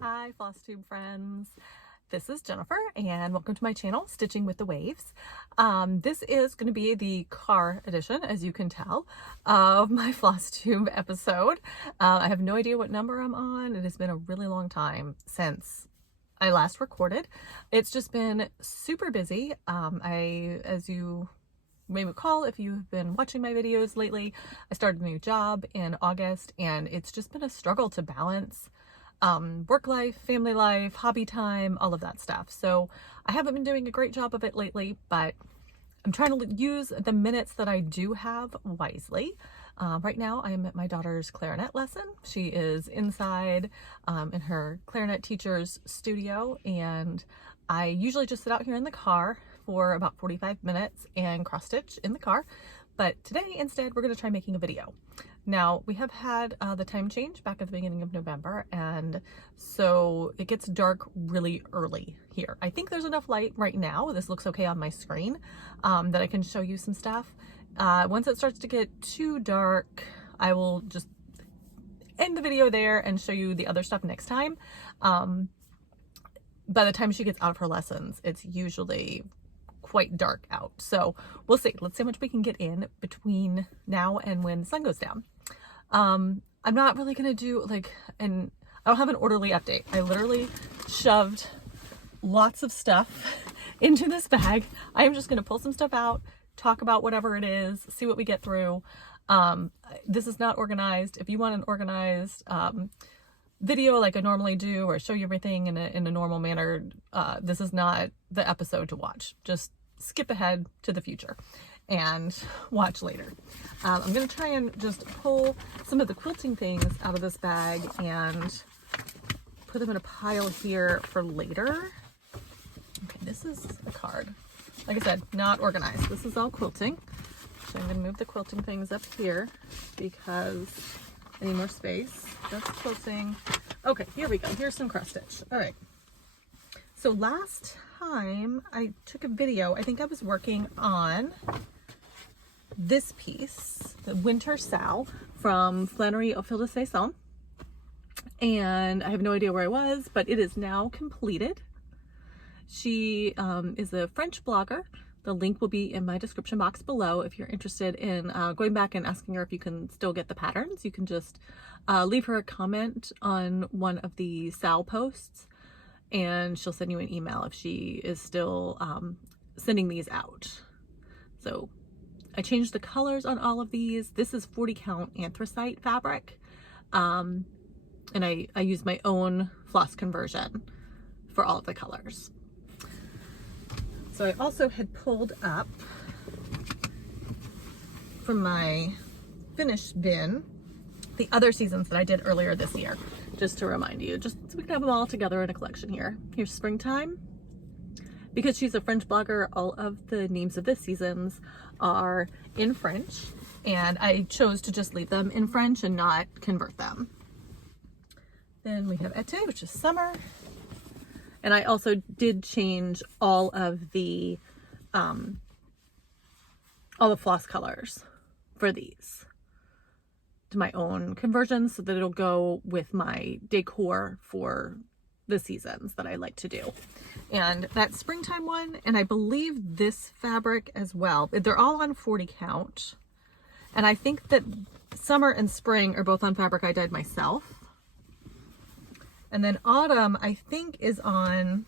Hi Flosstube friends, this is Jennifer and welcome to my channel, Stitching with the Waves. This is going to be the car edition, as you can tell, of my Flosstube episode. I have no idea what number I'm on. It has been a really long time since I last recorded. It's just been super busy. As you may recall, if you've been watching my videos lately, I started a new job in August and it's just been a struggle to balance work life, family life, hobby time, all of that stuff. So I haven't been doing a great job of it lately, but I'm trying to use the minutes that I do have wisely. Right now I am at my daughter's clarinet lesson. She is inside in her clarinet teacher's studio, and I usually just sit out here in the car for about 45 minutes and cross stitch in the car. But today instead we're going to try making a video. Now, we have had the time change back at the beginning of November, and so it gets dark really early here. I think there's enough light right now, this looks okay on my screen, that I can show you some stuff. Once it starts to get too dark, I will just end the video there and show you the other stuff next time. By the time she gets out of her lessons, it's usually quite dark out. So we'll see. Let's see how much we can get in between now and when the sun goes down. I'm not really going to do I don't have an orderly update. I literally shoved lots of stuff into this bag. I am just going to pull some stuff out, talk about whatever it is, see what we get through. This is not organized. If you want an organized video like I normally do, or show you everything in a normal manner, this is not the episode to watch. Just skip ahead to the future and watch later. I'm going to try and just pull some of the quilting things out of this bag and put them in a pile here for later. Okay, this is a card. Like I said, not organized. This is all quilting. So I'm going to move the quilting things up here because I need more space. That's quilting. Okay, here we go. Here's some cross stitch. All right. So last time I took a video, I think I was working on this piece, the Winter Sow from Flannery Au Fil de Saison. And I have no idea where I was, but it is now completed. She is a French blogger. The link will be in my description box below. If you're interested in going back and asking her if you can still get the patterns, you can just leave her a comment on one of the Sow posts and she'll send you an email if she is still sending these out. So I changed the colors on all of these. This is 40 count anthracite fabric. And I use my own floss conversion for all of the colors. So I also had pulled up from my finish bin the other seasons that I did earlier this year, just to remind you, just so we can have them all together in a collection here. Here's springtime. Because she's a French blogger, all of the names of the seasons are in French, and I chose to just leave them in French and not convert them. Then we have été, which is summer. And I also did change all of the floss colors for these to my own conversions so that it'll go with my decor for the seasons that I like to do. And that springtime one, and I believe this fabric as well, they're all on 40 count. And I think that summer and spring are both on fabric I dyed myself. And then autumn, I think, is on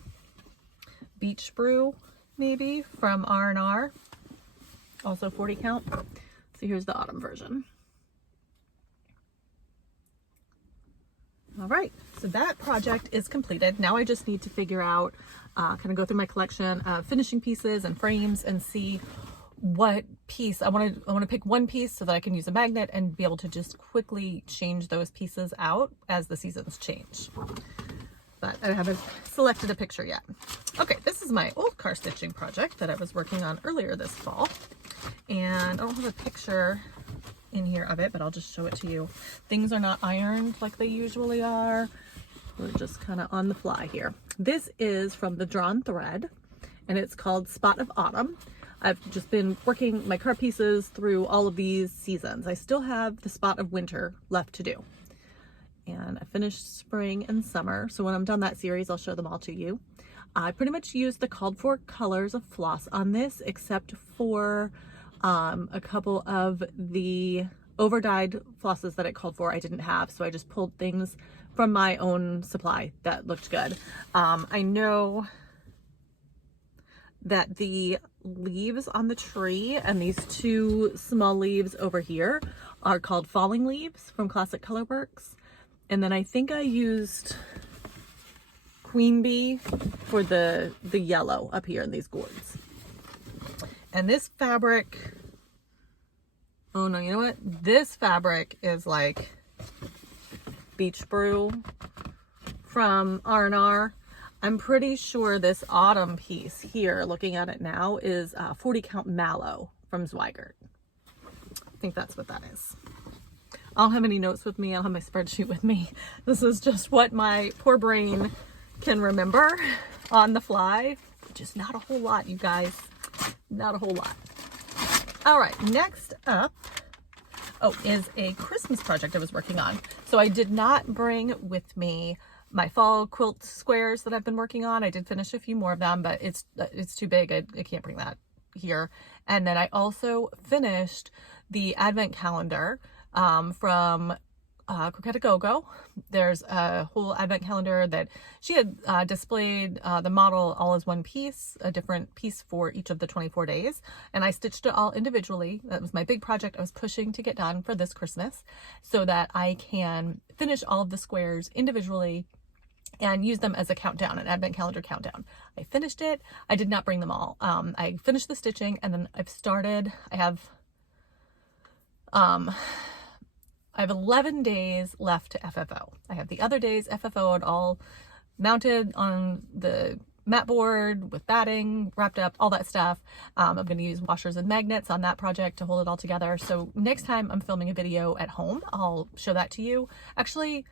Beach Brew, maybe, from R&R. Also 40 count. So here's the autumn version. All right, so that project is completed. Now I just need to figure out, kind of go through my collection of finishing pieces and frames and see what piece I want to pick one piece so that I can use a magnet and be able to just quickly change those pieces out as the seasons change. But I haven't selected a picture yet. Okay, this is my old car stitching project that I was working on earlier this fall. And I don't have a picture in here of it, but I'll just show it to you. Things are not ironed like they usually are. We're just kind of on the fly here. This is from the Drawn Thread, and it's called Spot of Autumn. I've just been working my car pieces through all of these seasons. I still have the Spot of Winter left to do. and I finished spring and summer. So when I'm done that series, I'll show them all to you. I pretty much used the called for colors of floss on this, except for a couple of the over-dyed flosses that it called for I didn't have. So I just pulled things from my own supply that looked good. I know that the leaves on the tree and these two small leaves over here are called falling leaves from Classic Colorworks. And then I think I used Queen Bee for the yellow up here in these gourds. And this fabric, oh no, you know what? This fabric is like Beach Brew from R&R. I'm pretty sure this autumn piece here, looking at it now, is 40 count mallow from Zweigart. I think that's what that is. I don't have any notes with me. I don't have my spreadsheet with me. This is just what my poor brain can remember on the fly, which is not a whole lot, you guys. Not a whole lot. All right, next up, is a Christmas project I was working on. So I did not bring with me my fall quilt squares that I've been working on. I did finish a few more of them, but it's too big. I can't bring that here. And then I also finished the advent calendar from Croquette Go-Go. There's a whole advent calendar that she had displayed the model all as one piece, a different piece for each of the 24 days. And I stitched it all individually. That was my big project I was pushing to get done for this Christmas so that I can finish all of the squares individually and use them as a countdown, an advent calendar countdown. I finished it. I did not bring them all. I finished the stitching and then I have 11 days left to FFO. I have the other days FFO'd, all mounted on the mat board with batting, wrapped up, all that stuff. I'm going to use washers and magnets on that project to hold it all together. So next time I'm filming a video at home, I'll show that to you. Actually,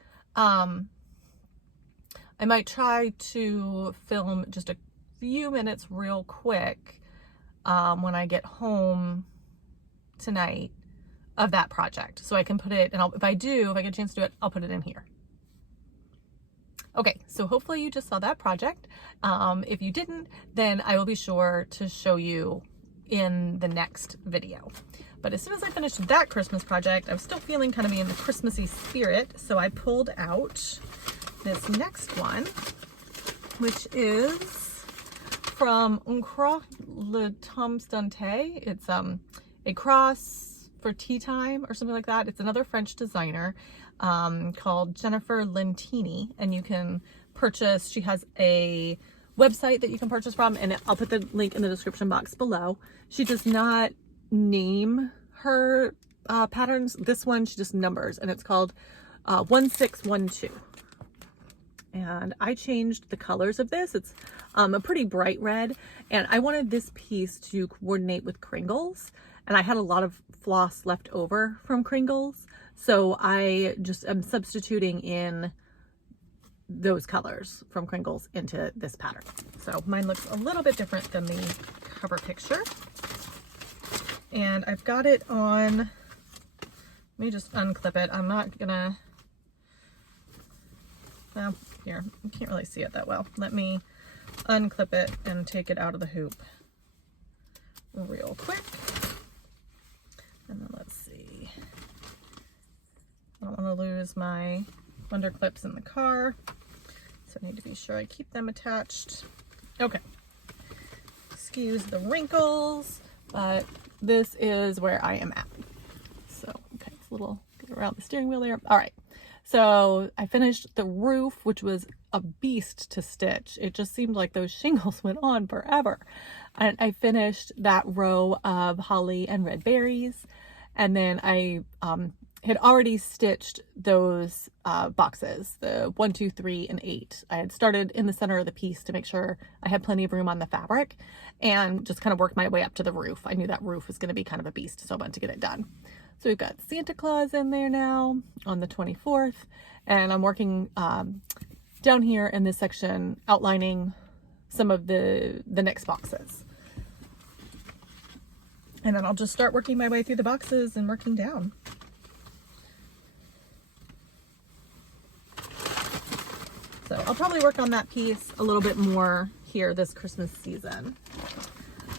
I might try to film just a few minutes real quick when I get home tonight of that project. So I can put it, and if I get a chance to do it, I'll put it in here. Okay, so hopefully you just saw that project. If you didn't, then I will be sure to show you in the next video. But as soon as I finished that Christmas project, I was still feeling kind of in the Christmassy spirit. So I pulled out this next one, which is from Uncroix Le Temps Dante. It's a cross for tea time or something like that. It's another French designer called Jennifer Lintini, and you can purchase, she has a website that you can purchase from, and I'll put the link in the description box below. She does not name her patterns. This one she just numbers, and it's called 1612. And I changed the colors of this. It's a pretty bright red, and I wanted this piece to coordinate with Kringles, and I had a lot of floss left over from Kringles, so I just am substituting in those colors from Kringles into this pattern. So mine looks a little bit different than the cover picture, and I've got it on, let me just unclip it. I'm not gonna, well, here, you can't really see it that well. Let me unclip it and take it out of the hoop real quick. And then let's see. I don't want to lose my wonder clips in the car, so I need to be sure I keep them attached. Okay. Excuse the wrinkles, but this is where I am at. So, okay, it's a little, get around the steering wheel there. All right. So I finished the roof, which was a beast to stitch. It just seemed like those shingles went on forever. And I finished that row of holly and red berries. And then I had already stitched those boxes, the 1, 2, 3, and 8. I had started in the center of the piece to make sure I had plenty of room on the fabric, and just kind of worked my way up to the roof. I knew that roof was going to be kind of a beast, so I wanted to get it done. So we've got Santa Claus in there now on the 24th, and I'm working down here in this section outlining some of the next boxes. And then I'll just start working my way through the boxes and working down. So I'll probably work on that piece a little bit more here this Christmas season.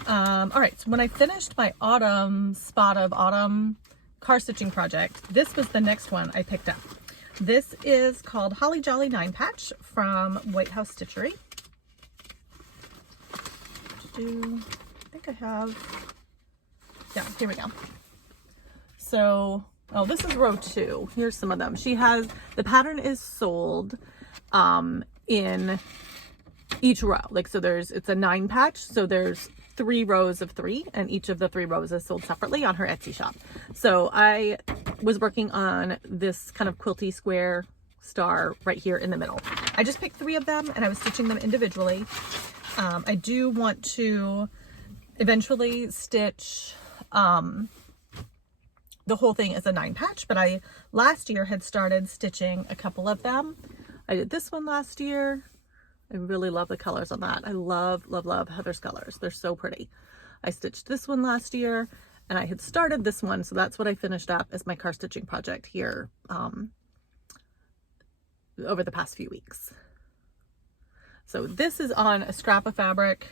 All right, so when I finished my autumn car stitching project, this was the next one I picked up. This is called Holly Jolly 9 Patch from White House Stitchery. I think I have, yeah, here we go. So, oh, this is row 2. Here's some of them. She has, the pattern is sold in each row. Like, so it's a 9 patch, so there's 3 rows of 3, and each of the 3 rows is sold separately on her Etsy shop. So I was working on this kind of quilty square star right here in the middle. I just picked 3 of them and I was stitching them individually. I do want to eventually stitch the whole thing as a 9 patch, but I last year had started stitching a couple of them. I did this one last year. I really love the colors on that. I love, love, love Heather's colors. They're so pretty. I stitched this one last year and I had started this one. So that's what I finished up as my car stitching project here over the past few weeks. So this is on a scrap of fabric.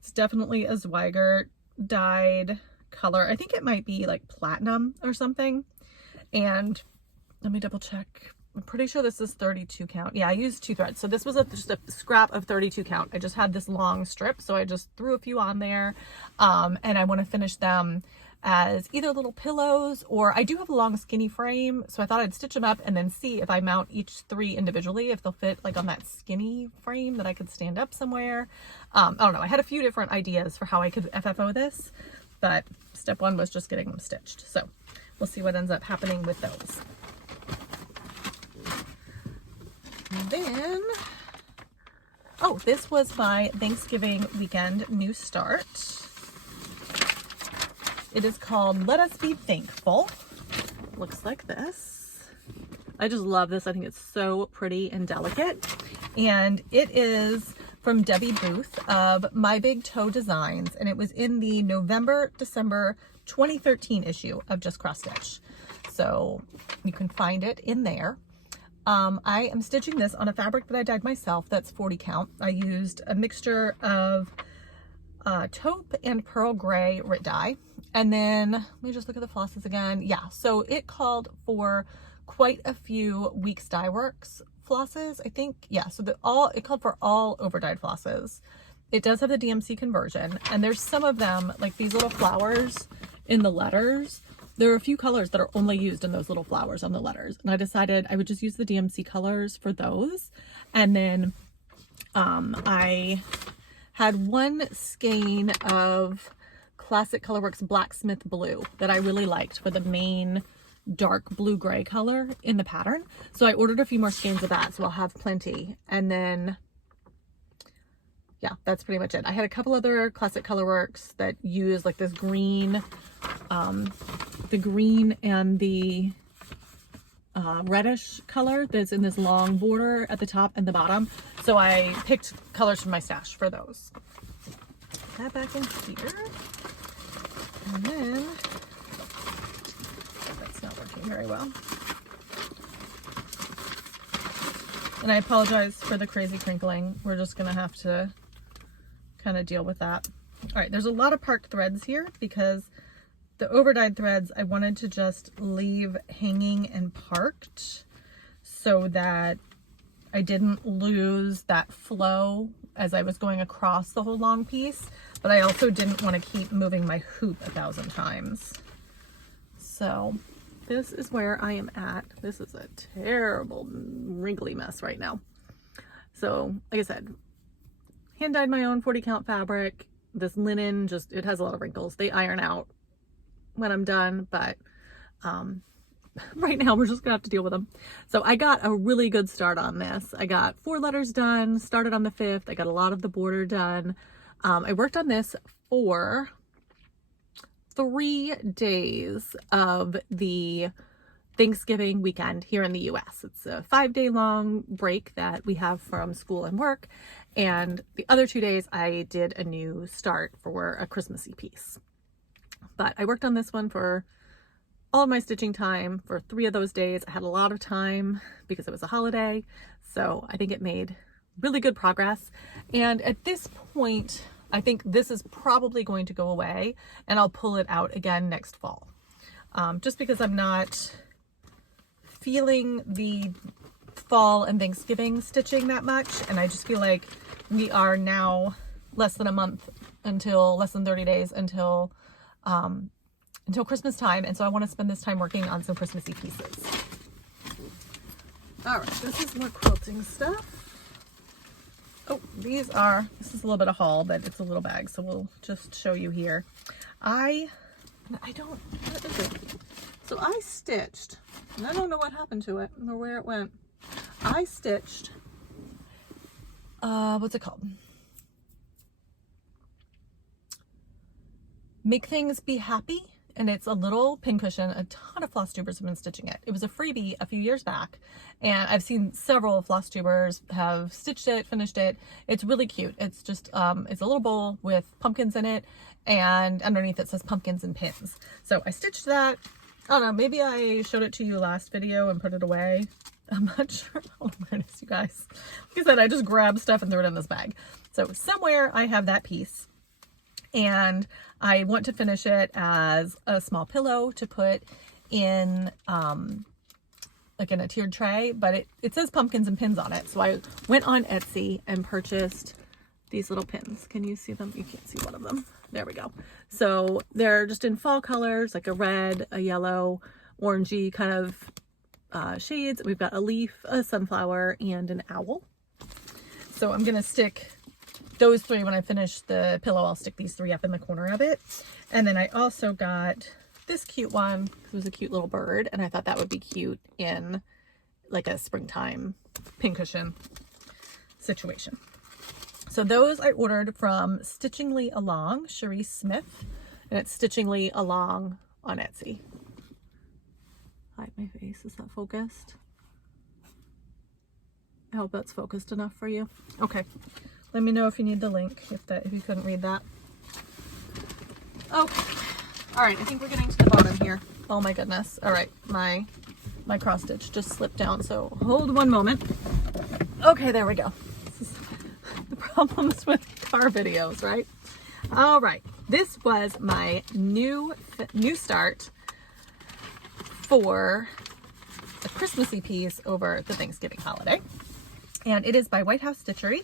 It's definitely a Zweigart dyed color. I think it might be like platinum or something. And let me double check. I'm pretty sure this is 32 count. Yeah, I used 2 threads. So this was just a scrap of 32 count. I just had this long strip, so I just threw a few on there. And I want to finish them as either little pillows, or I do have a long skinny frame, so I thought I'd stitch them up and then see if I mount each 3 individually, if they'll fit like on that skinny frame that I could stand up somewhere. I don't know. I had a few different ideas for how I could FFO this, but step 1 was just getting them stitched. So we'll see what ends up happening with those. And then, oh, this was my Thanksgiving weekend new start. It is called Let Us Be Thankful. Looks like this. I just love this. I think it's so pretty and delicate. And it is from Debbie Booth of My Big Toe Designs. And it was in the November-December 2013 issue of Just Cross Stitch. So you can find it in there. I am stitching this on a fabric that I dyed myself. That's 40 count. I used a mixture of taupe and pearl gray Rit dye. And then let me just look at the flosses again. Yeah, so it called for quite a few Weeks Dye Works flosses, I think. Yeah, so it called for all over dyed flosses. It does have the DMC conversion, and there's some of them, like these little flowers in the letters. There are a few colors that are only used in those little flowers on the letters. And I decided I would just use the DMC colors for those. And then I had one skein of Classic Colorworks Blacksmith Blue that I really liked for the main dark blue-gray color in the pattern. So I ordered a few more skeins of that, so I'll have plenty. And then, yeah, that's pretty much it. I had a couple other Classic Colorworks that use like this green, the green and the reddish color that's in this long border at the top and the bottom. So I picked colors from my stash for those. Put that back in here. And then, that's not working very well. And I apologize for the crazy crinkling. We're just gonna have to kind of deal with that. All right, there's a lot of parked threads here because the overdyed threads I wanted to just leave hanging and parked so that I didn't lose that flow as I was going across the whole long piece, but I also didn't want to keep moving my hoop 1,000 times. So this is where I am at. This is a terrible wrinkly mess right now. So like I said, hand dyed my own 40 count fabric. This linen just, it has a lot of wrinkles. They iron out when I'm done, but right now we're just gonna have to deal with them. So I got a really good start on this. I got 4 letters done, started on the 5th. I got a lot of the border done. I worked on this for 3 days of the Thanksgiving weekend here in the US. It's a 5-day long break that we have from school and work. And the other 2 days I did a new start for a Christmassy piece. But I worked on this one for all my stitching time for 3 of those days. I had a lot of time because it was a holiday, so I think it made really good progress. And at this point, I think this is probably going to go away, and I'll pull it out again next fall. Just because I'm not feeling the fall and Thanksgiving stitching that much, and I just feel like we are now less than 30 days until Christmas time, and so I want to spend this time working on some Christmassy pieces. All right, this is more quilting stuff. Oh, this is a little bit of haul, but it's a little bag, so we'll just show you here. What is it? So I stitched, and I don't know what happened to it or where it went. I stitched, what's it called? Make Things Be Happy. And it's a little pincushion. A ton of Flosstubers have been stitching it. It was a freebie a few years back, and I've seen several Flosstubers have stitched it, finished it. It's really cute. It's just, it's a little bowl with pumpkins in it, and underneath it says pumpkins and pins. So I stitched that. I don't know, maybe I showed it to you last video and put it away. I'm not sure. Oh, where it is, you guys. Like I said, I just grabbed stuff and threw it in this bag. So somewhere I have that piece. And I want to finish it as a small pillow to put in like in a tiered tray, but it says pumpkins and pins on it. So I went on Etsy and purchased these little pins. Can you see them? You can't see one of them. There we go. So they're just in fall colors, like a red, a yellow, orangey kind of shades. We've got a leaf, a sunflower, and an owl. So I'm going to stick those 3. When I finish the pillow, I'll stick these 3 up in the corner of it. And then I also got this cute one because it was a cute little bird, and I thought that would be cute in like a springtime pincushion situation. So those I ordered from Stitchingly Along, Cherise Smith, and it's Stitchingly Along on Etsy. Hide my face. Is that focused? I hope that's focused enough for you. Okay. Let me know if you need the link, if you couldn't read that. Okay. All right, I think we're getting to the bottom here. Oh my goodness. All right, my cross stitch just slipped down, so hold one moment. Okay, there we go. This is the problems with car videos, right? All right, this was my new start for a Christmassy piece over the Thanksgiving holiday. And it is by White House Stitchery.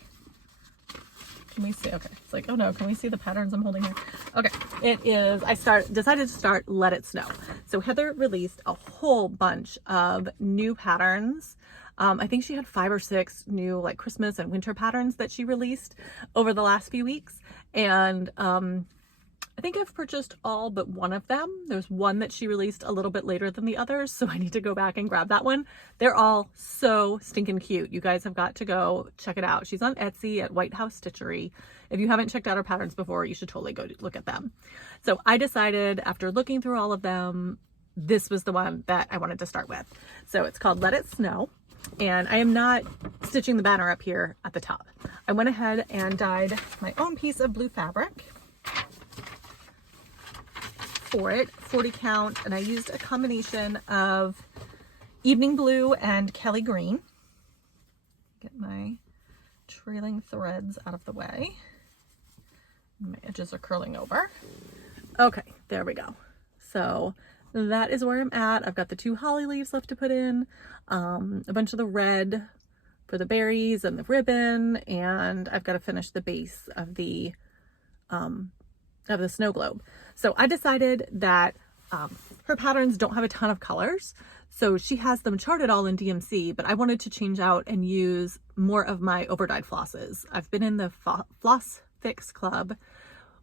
Can we see? Okay. It's like, oh no, can we see the patterns I'm holding here? Okay. It is, decided to start Let It Snow. So Heather released a whole bunch of new patterns. I think she had 5 or 6 new like Christmas and winter patterns that she released over the last few weeks. And I think I've purchased all but one of them. There's one that she released a little bit later than the others, so I need to go back and grab that one. They're all so stinking cute. You guys have got to go check it out. She's on Etsy at White House Stitchery. If you haven't checked out her patterns before, you should totally go look at them. So I decided after looking through all of them, this was the one that I wanted to start with. So it's called Let It Snow. And I am not stitching the banner up here at the top. I went ahead and dyed my own piece of blue fabric for it, 40 count, and I used a combination of Evening Blue and Kelly Green. Get my trailing threads out of the way. My edges are curling over. Okay, there we go. So that is where I'm at. I've got the 2 holly leaves left to put in, a bunch of the red for the berries and the ribbon, and I've got to finish the base of the snow globe. So I decided that her patterns don't have a ton of colors, so she has them charted all in DMC, but I wanted to change out and use more of my overdyed flosses. I've been in the Floss Fix Club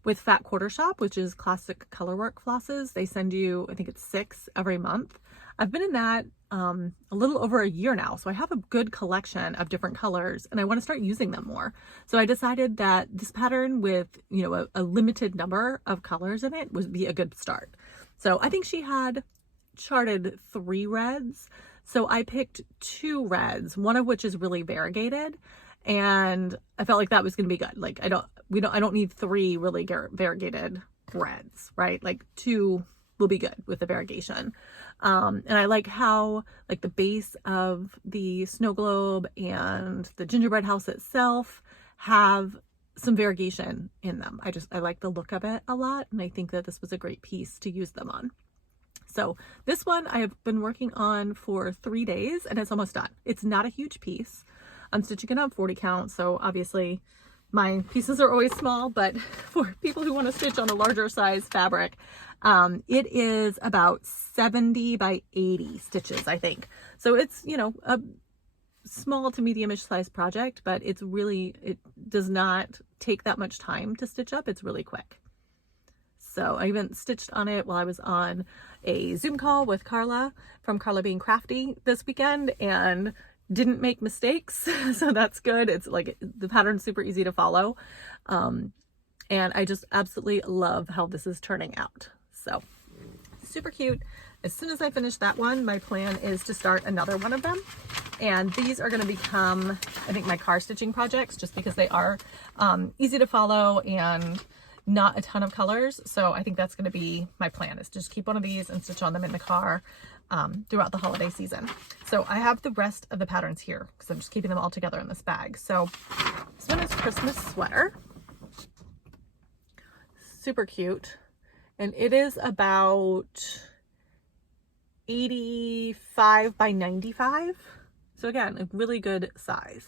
with Fat Quarter Shop, which is classic colorwork flosses. They send you, I think it's 6 every month. I've been in that a little over a year now, so I have a good collection of different colors and I want to start using them more. So I decided that this pattern with, you know, a limited number of colors in it would be a good start. So I think she had charted 3 reds. So I picked 2 reds, one of which is really variegated, and I felt like that was going to be good. Like I don't need 3 really variegated reds, right? Like 2 will be good with the variegation. And I like how like the base of the snow globe and the gingerbread house itself have some variegation in them. I like the look of it a lot, and I think that this was a great piece to use them on. So this one I have been working on for 3 days and it's almost done. It's not a huge piece. I'm stitching it on 40 count, so obviously my pieces are always small, but for people who want to stitch on a larger size fabric, it is about 70 by 80 stitches, I think. So it's, you know, a small to medium-ish size project, but it does not take that much time to stitch up. It's really quick. So I even stitched on it while I was on a Zoom call with Carla from Carla Being Crafty this weekend and didn't make mistakes. So that's good. It's like the pattern's super easy to follow. And I just absolutely love how this is turning out. So super cute. As soon as I finish that one, my plan is to start another one of them. And these are going to become, I think, my car stitching projects, just because they are easy to follow and not a ton of colors. So I think that's going to be my plan, is just keep one of these and stitch on them in the car throughout the holiday season. So I have the rest of the patterns here because I'm just keeping them all together in this bag. So this one is Christmas Sweater. Super cute. And it is about 85 by 95. So again, a really good size.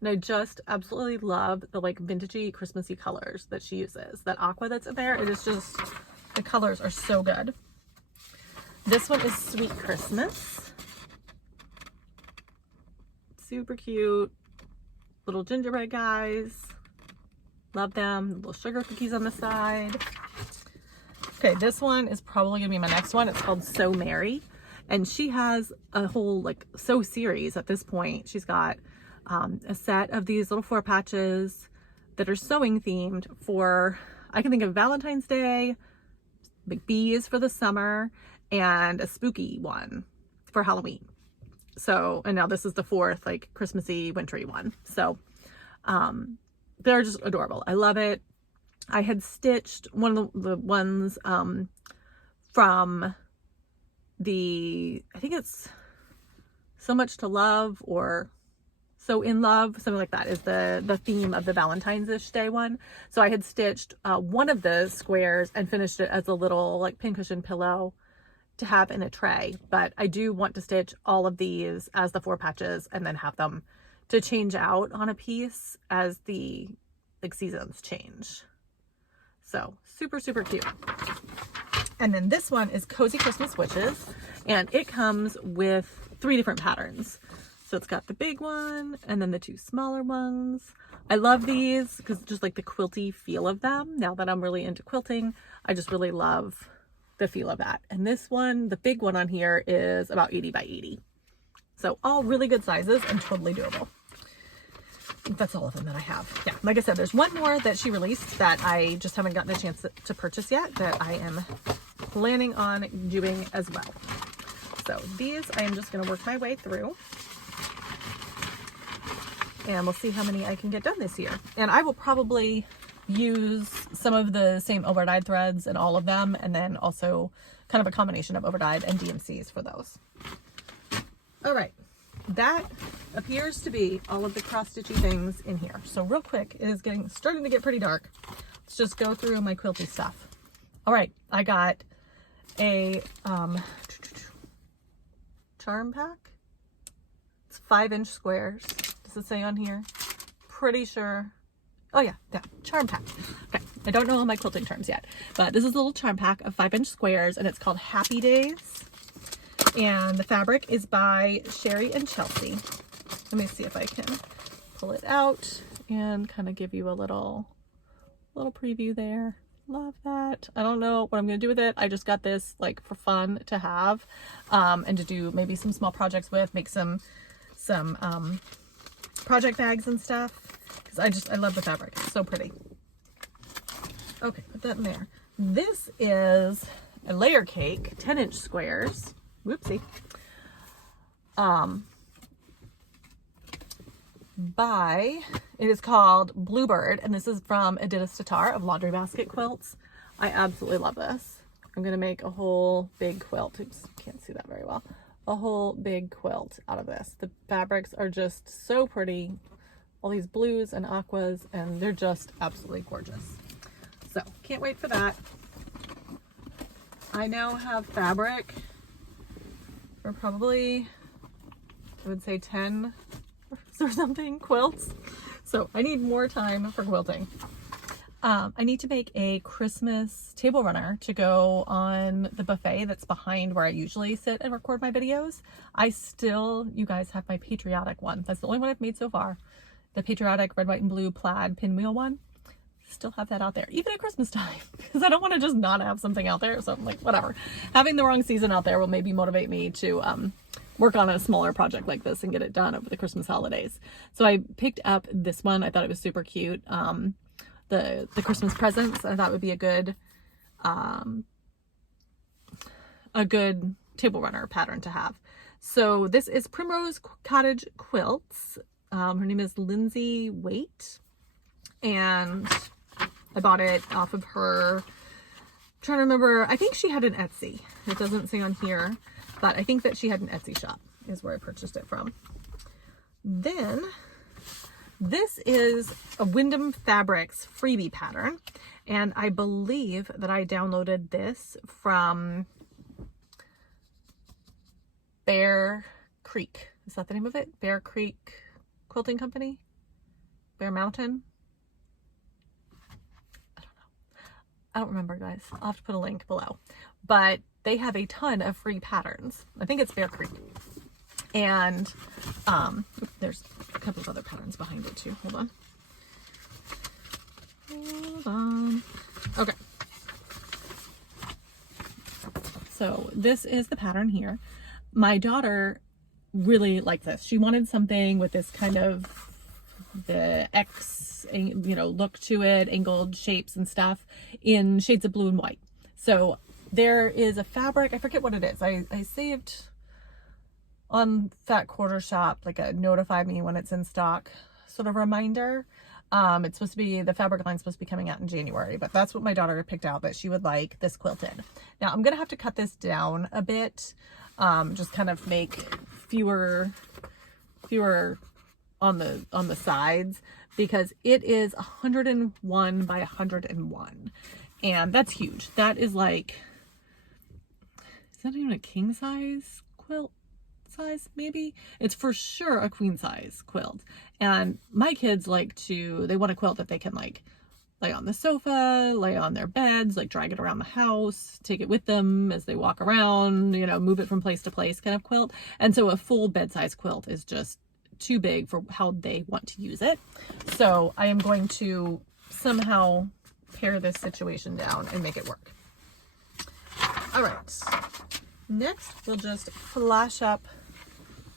And I just absolutely love the like vintagey Christmassy colors that she uses. That aqua that's in there, it is just, the colors are so good. This one is Sweet Christmas. Super cute. Little gingerbread guys. Love them. Little sugar cookies on the side. Okay, this one is probably gonna be my next one. It's called So Merry. And she has a whole like sew series at this point. She's got a set of these little 4 patches that are sewing themed for, I can think of Valentine's Day, like bees for the summer, and a spooky one for Halloween. So, and now this is the 4th like Christmassy wintry one. So they're just adorable. I love it. I had stitched one of the ones from the, I think it's So Much to Love or So in Love, something like that is the theme of the Valentine's-ish Day one. So I had stitched one of the squares and finished it as a little like pincushion pillow to have in a tray. But I do want to stitch all of these as the 4 patches and then have them to change out on a piece as the like seasons change. So super, super cute. And then this one is Cozy Christmas Witches, and it comes with 3 different patterns. So it's got the big one and then the 2 smaller ones. I love these because just like the quilty feel of them. Now that I'm really into quilting, I just really love the feel of that. And this one, the big one on here, is about 80 by 80. So all really good sizes and totally doable. I think that's all of them that I have. Yeah, like I said, there's one more that she released that I just haven't gotten a chance to purchase yet that I am planning on doing as well. So these I am just going to work my way through. And we'll see how many I can get done this year. And I will probably use some of the same overdyed threads in all of them, and then also kind of a combination of overdyed and DMCs for those. All right, that appears to be all of the cross-stitchy things in here. So real quick, it is starting to get pretty dark. Let's just go through my quilty stuff. All right, I got a charm pack. It's 5-inch squares. Does it say on here? Pretty sure. Oh yeah, charm pack. Okay, I don't know all my quilting terms yet, but this is a little charm pack of 5-inch squares, and it's called Happy Days. And the fabric is by Sherry and Chelsea. Let me see if I can pull it out and kind of give you a little preview there. Love that. I don't know what I'm going to do with it. I just got this like for fun to have and to do maybe some small projects with, make some project bags and stuff, because I love the fabric. It's so pretty. Okay, put that in there. This is a layer cake, 10-inch squares. Whoopsie. It is called Bluebird, and this is from Edith Statar of Laundry Basket Quilts. I absolutely love this. I'm going to make a whole big quilt. Oops, can't see that very well. A whole big quilt out of this. The fabrics are just so pretty. All these blues and aquas, and they're just absolutely gorgeous. So can't wait for that. I now have fabric for probably, I would say 10 or something quilts. So I need more time for quilting. I need to make a Christmas table runner to go on the buffet that's behind where I usually sit and record my videos. I still, you guys, have my patriotic one. That's the only one I've made so far. The patriotic red, white, and blue plaid pinwheel one. Still have that out there, even at Christmas time, because I don't want to just not have something out there. So I'm like, whatever. Having the wrong season out there will maybe motivate me to work on a smaller project like this and get it done over the Christmas holidays. So I picked up this one. I thought it was super cute. The Christmas presents, I thought would be a good table runner pattern to have. So this is Primrose Cottage Quilts. Her name is Lindsay Waite, and I bought it off of her. I'm trying to remember, I think she had an Etsy. It doesn't say on here, but I think that she had an Etsy shop is where I purchased it from. Then this is a Wyndham Fabrics freebie pattern, and I believe that I downloaded this from Bear Creek. Is that the name of it? Bear Creek Quilting Company? Bear Mountain? I don't know. I don't remember, guys. I'll have to put a link below. But they have a ton of free patterns. I think it's Bear Creek. And there's a couple of other patterns behind it too. Hold on. Hold on. Okay. So this is the pattern here. My daughter really liked this. She wanted something with this kind of the X, you know, look to it, angled shapes and stuff in shades of blue and white. So there is a fabric, I forget what it is. I saved on Fat Quarter Shop like a notify me when it's in stock sort of reminder. It's supposed to be, the fabric line's supposed to be coming out in January, but that's what my daughter picked out that she would like this quilted. Now I'm gonna have to cut this down a bit, just kind of make fewer on the sides, because it is 101 by 101, and that's huge. That is like, is that even a king size quilt size? Maybe it's for sure a queen size quilt. And my kids like to, they want a quilt that they can like lay on the sofa, lay on their beds, like drag it around the house, take it with them as they walk around, you know, move it from place to place kind of quilt. And so a full bed size quilt is just too big for how they want to use it. So I am going to somehow pare this situation down and make it work. All right, next we'll just flash up.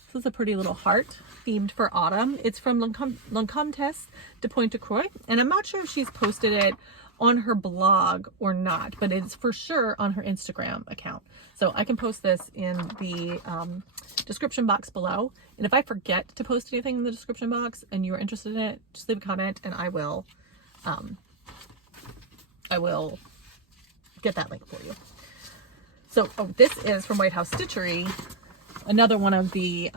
This is a pretty little heart themed for autumn. It's from L'Comtesse de Pointe-Croix, and I'm not sure if she's posted it on her blog or not, but it's for sure on her Instagram account. So I can post this in the description box below. And if I forget to post anything in the description box and you're interested in it, just leave a comment and I will get that link for you. So this is from White House Stitchery, another one of the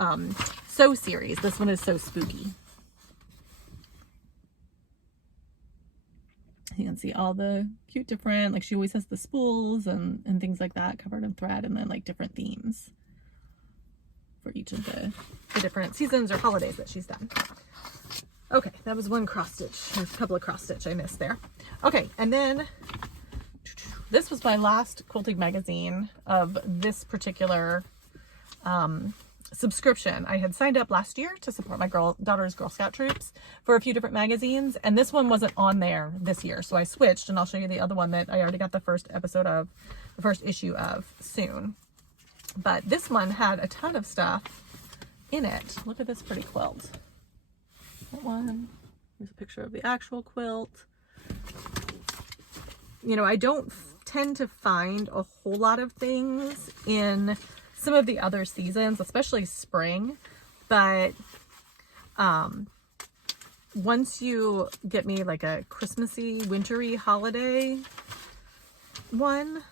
Sew series. This one is So Spooky. You can see all the cute different, like she always has the spools and things like that covered in thread, and then like different themes for each of the different seasons or holidays that she's done. Okay, that was one cross stitch, a couple of cross stitch I missed there. Okay, and then this was my last quilting magazine of this particular subscription. I had signed up last year to support my daughter's Girl Scout troops for a few different magazines, and this one wasn't on there this year, so I switched, and I'll show you the other one that I already got the first issue of soon. But this one had a ton of stuff in it. Look at this pretty quilt. That one. Here's a picture of the actual quilt. You know, I don't tend to find a whole lot of things in some of the other seasons, especially spring, but once you get me like a Christmassy, wintry holiday one,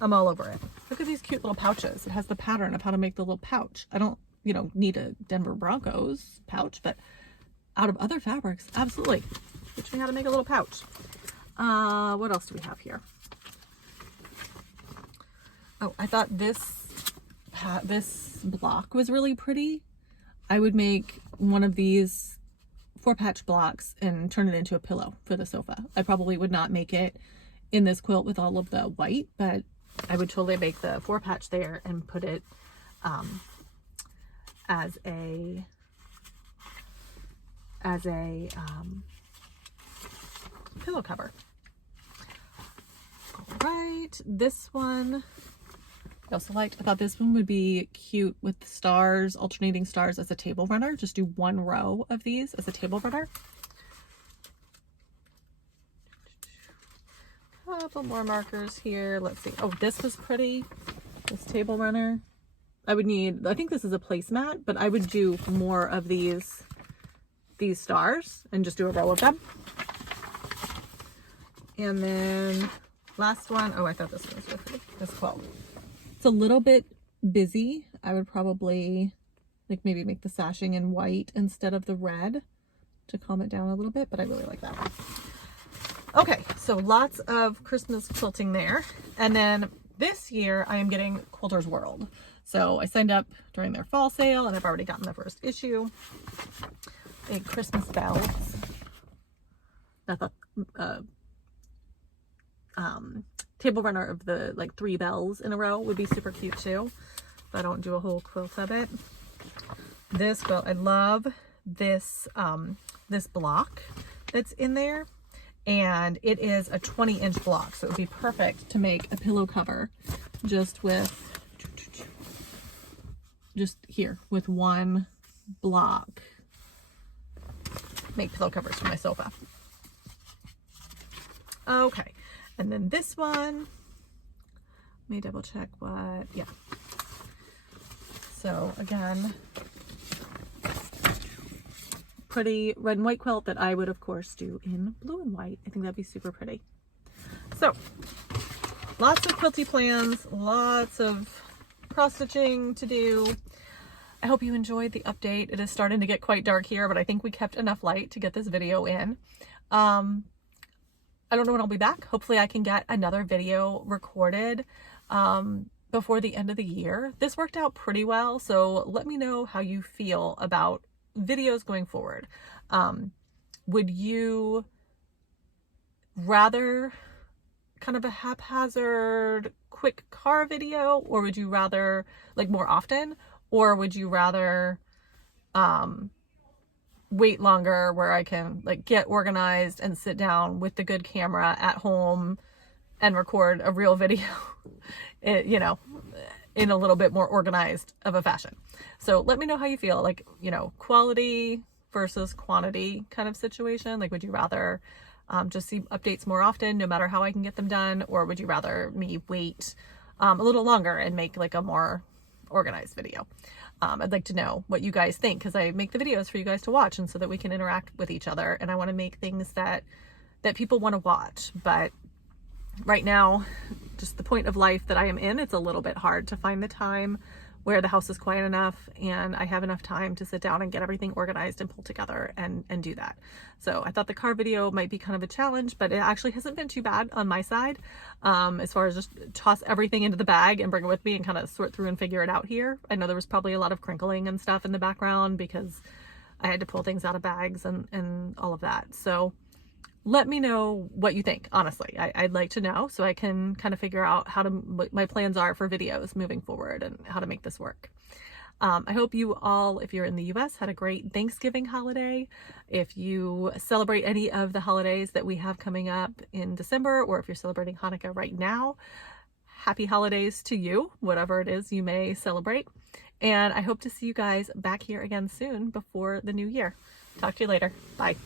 I'm all over it. Look at these cute little pouches. It has the pattern of how to make the little pouch. I don't, you know, need a Denver Broncos pouch, but out of other fabrics, absolutely. Teach me how to make a little pouch. What else do we have here? Oh, I thought this block was really pretty. I would make one of these 4-patch blocks and turn it into a pillow for the sofa. I probably would not make it in this quilt with all of the white, but I would totally make the 4-patch there and put it as a pillow cover. All right, this one I also liked. I thought this one would be cute with the stars, alternating stars as a table runner. Just do one row of these as a table runner. Couple more markers here. Let's see. Oh, this was pretty. This table runner. I would need, I think this is a placemat, but I would do more of these stars and just do a row of them. And then last one. Oh, I thought this one was really pretty. This quilt. It's a little bit busy. I would probably like maybe make the sashing in white instead of the red to calm it down a little bit, but I really like that one. Okay, so lots of Christmas quilting there. And then this year I am getting Quilters World. So I signed up during their fall sale and I've already gotten the first issue. Big Christmas bells. I thought table runner of the like 3 bells in a row would be super cute too. But I don't do a whole quilt of it. This quilt, I love this this block that's in there. And it is a 20-inch block, so it would be perfect to make a pillow cover just here with one block. Make pillow covers for my sofa. Okay, and then this one, let me double check what, yeah. So again, pretty red and white quilt that I would of course do in blue and white. I think that'd be super pretty. So lots of quilty plans, lots of cross stitching to do. I hope you enjoyed the update. It is starting to get quite dark here, but I think we kept enough light to get this video in. I don't know when I'll be back. Hopefully I can get another video recorded before the end of the year. This worked out pretty well, so let me know how you feel about videos going forward. Would you rather kind of a haphazard quick car video, or would you rather like more often, or would you rather wait longer where I can like get organized and sit down with the good camera at home and record a real video you know, in a little bit more organized of a fashion. So let me know how you feel, like, you know, quality versus quantity kind of situation. Like, would you rather just see updates more often no matter how I can get them done, or would you rather me wait a little longer and make like a more organized video? I'd like to know what you guys think, because I make the videos for you guys to watch and so that we can interact with each other, and I want to make things that people want to watch. But right now, just the point of life that I am in, it's a little bit hard to find the time where the house is quiet enough and I have enough time to sit down and get everything organized and pulled together and do that. So I thought the car video might be kind of a challenge, but it actually hasn't been too bad on my side, as far as just toss everything into the bag and bring it with me and kind of sort through and figure it out here. I know there was probably a lot of crinkling and stuff in the background because I had to pull things out of bags and all of that. So let me know what you think. Honestly, I'd like to know so I can kind of figure out what my plans are for videos moving forward and how to make this work. I hope you all, if you're in the US, had a great Thanksgiving holiday. If you celebrate any of the holidays that we have coming up in December, or if you're celebrating Hanukkah right now, happy holidays to you, whatever it is you may celebrate. And I hope to see you guys back here again soon before the new year. Talk to you later. Bye.